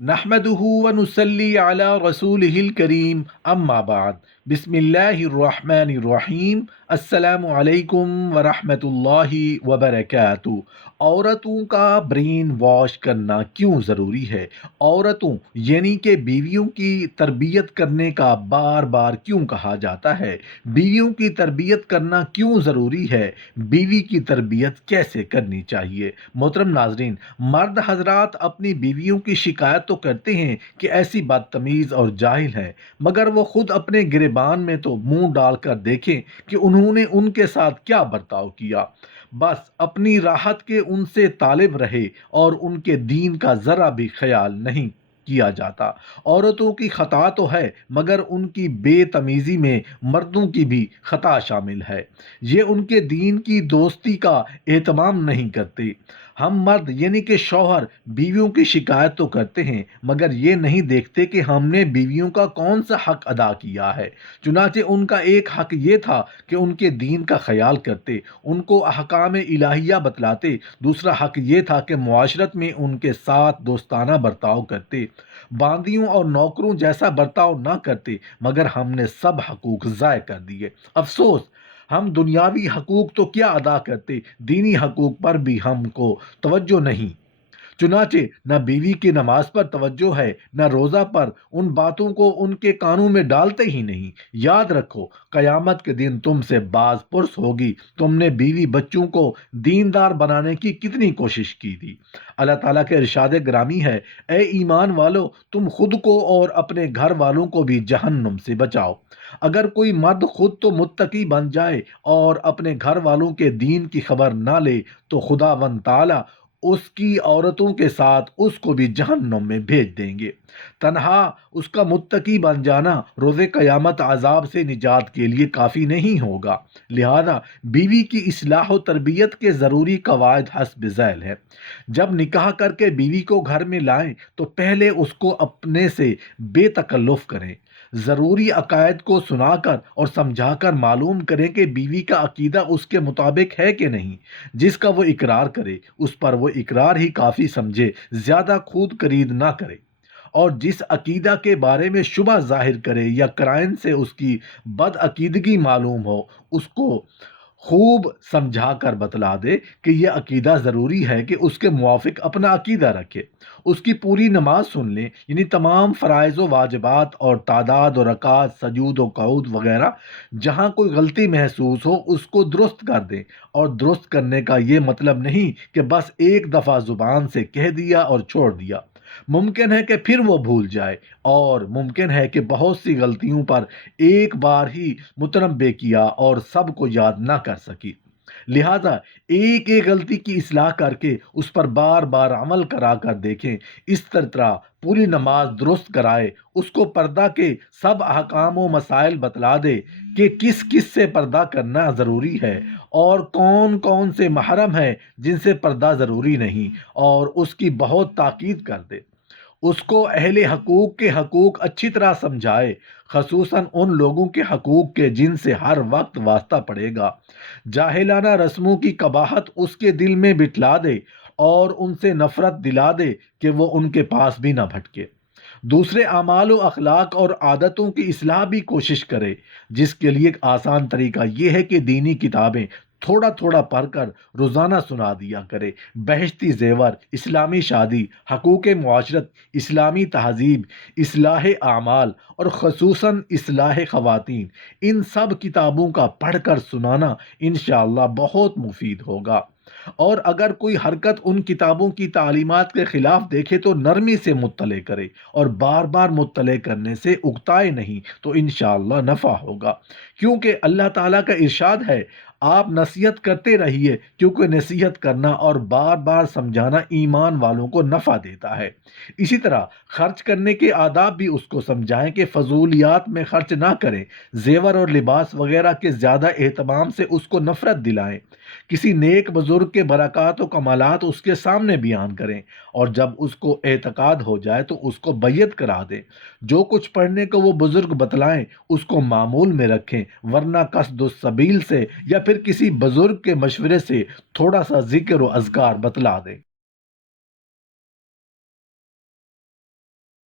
नहमदुहु व नुसल्ली अला रसूलिहिल करीम अम्मा बाद बिस्मिल्लाहिर्रहमानिर्रहीम अस्सलामु अलैकुम व रहमतुल्लाहि व बरकातुहू। औरतों का ब्रेन वॉश करना क्यों ज़रूरी है? औरतों यानी कि बीवियों की तरबियत करने का बार बार क्यों कहा जाता है? बीवियों की तरबियत करना क्यों ज़रूरी है? बीवी की तरबियत कैसे करनी चाहिए? मोहतरम नाजरीन, मर्द हजरात अपनी बीवियों की शिकायत तो करते हैं कि ऐसी बदतमीज और जाहिल है, मगर वो खुद अपने गिरेबान में तो मुंह डालकर देखें कि उन्होंने उनके साथ क्या बर्ताव किया। बस अपनी राहत के उनसे तालिब रहे और उनके दीन का जरा भी ख्याल नहीं किया जाता। औरतों की खता तो है, मगर उनकी बेतमीज़ी में मर्दों की भी खता शामिल है। ये उनके दीन की दोस्ती का एहतमाम नहीं करते। हम मर्द यानी कि शौहर बीवियों की शिकायत तो करते हैं, मगर ये नहीं देखते कि हमने बीवियों का कौन सा हक अदा किया है। चुनाचे उनका एक हक ये था कि उनके दीन का ख्याल करते, उनको अहकाम इलाहिया बतलाते। दूसरा हक ये था कि मुआशरत में उनके साथ दोस्ताना बर्ताव करते, बांदियों और नौकरों जैसा बर्ताव ना करते। मगर हमने सब हकूक ज़ाय कर दिए। अफसोस, हम दुनियावी हकूक तो क्या अदा करते, दीनी हकूक पर भी हमको तवज्जो नहीं। चुनाचे न बीवी की नमाज पर तवज्जो है, न रोज़ा पर। उन बातों को उनके कानों में डालते ही नहीं। याद रखो, कयामत के दिन तुमसे बाज पुरस होगी, तुमने बीवी बच्चों को दीनदार बनाने की कितनी कोशिश की थी। अल्लाह ताला के इरशाद ग्रामी है, ए ईमान वालो, तुम खुद को और अपने घर वालों को भी जहन्नुम से बचाओ। अगर कोई मर्द खुद तो मुत्तकी बन जाए और अपने घर वालों के दीन की खबर ना ले, तो खुदावंद ताला उसकी औरतों के साथ उसको भी जहन्नुम में भेज देंगे। तन्हा उसका मुत्तकी बन जाना रोज़े क़यामत अज़ाब से निजात के लिए काफ़ी नहीं होगा। लिहाजा बीवी की इस्लाह और तरबियत के ज़रूरी कवायद हस्ब ज़ैल है। जब निकाह करके बीवी को घर में लाएं तो पहले उसको अपने से बेतकल्लुफ़ करें। ज़रूरी अकायद को सुनाकर और समझाकर मालूम करें कि बीवी का अकीदा उसके मुताबिक है कि नहीं। जिसका वो इकरार करे उस पर वो इकरार ही काफ़ी समझे, ज़्यादा खूद करीद ना करे। और जिस अकीदा के बारे में शुबह जाहिर करे या कराइन से उसकी बदअकीदगी मालूम हो, उसको खूब समझा कर बतला दे कि यह अकीदा ज़रूरी है कि उसके मुआफिक अपना अकीदा रखे। उसकी पूरी नमाज सुन लें, यानी तमाम फ़राइज़ व वाजिबात और तादाद और रकात, सजूद व क़ऊद वग़ैरह। जहाँ कोई गलती महसूस हो उसको दुरुस्त कर दें। और दुरुस्त करने का ये मतलब नहीं कि बस एक दफ़ा ज़ुबान से कह दिया और छोड़ दिया। मुमकिन है कि फिर वो भूल जाए, और मुमकिन है कि बहुत सी गलतियों पर एक बार ही मुतनब्बे किया और सब को याद ना कर सकी। लिहाजा एक एक गलती की इस्लाह करके उस पर बार बार अमल करा कर देखें। इस तरह पूरी नमाज दुरुस्त कराए, उसको पर्दा के सब अहकाम व मसाइल बतला दे कि किस किस से पर्दा करना ज़रूरी है और कौन कौन से महरम है जिनसे पर्दा ज़रूरी नहीं, और उसकी बहुत ताकीद कर दे। उसको अहले हकूक के हकूक अच्छी तरह समझाए, खसूसन उन लोगों के हकूक के जिनसे हर वक्त वास्ता पड़ेगा। जाहिलाना रस्मों की कबाहत उसके दिल में बिठला दे और उनसे नफरत दिला दे कि वो उनके पास भी ना भटके। दूसरे अमाल व अखलाक और आदतों की इस्लाह भी कोशिश करे, जिसके लिए एक आसान तरीका यह है कि दीनी किताबें थोड़ा थोड़ा पढ़कर रोज़ाना सुना दिया करे। बहश्ती जेवर, इस्लामी शादी, हकूक़ मुआशरत, इस्लामी तहज़ीब, इस्लाह आमाल और ख़ुसूसन इस्लाह ख़वातीन, इन सब किताबों का पढ़कर सुनाना इंशाअल्लाह बहुत मुफीद होगा। और अगर कोई हरकत उन किताबों की तालीमात के ख़िलाफ़ देखे तो नरमी से मुत्तले करे, और बार बार मुत्तले करने से उकताए नहीं, तो इंशाअल्लाह नफ़ा होगा। क्योंकि अल्लाह ताला का इरशाद है, आप नसीहत करते रहिए, क्योंकि नसीहत करना और बार बार समझाना ईमान वालों को नफ़ा देता है। इसी तरह खर्च करने के आदाब भी उसको समझाएं कि फजूलियात में खर्च ना करें। जेवर और लिबास वगैरह के ज़्यादा एहतमाम से उसको नफ़रत दिलाएं। किसी नेक बुजुर्ग के बरक़ात व कमालात उसके सामने बयान करें, और जब उसको एतकाद हो जाए तो उसको बैयत करा दें। जो कुछ पढ़ने को वो बुजुर्ग बतलाएं उसको मामूल में रखें, वरना कसदुस सबील से या फिर किसी बुजुर्ग के मशवरे से थोड़ा सा जिक्र व अज़कार बतला दें।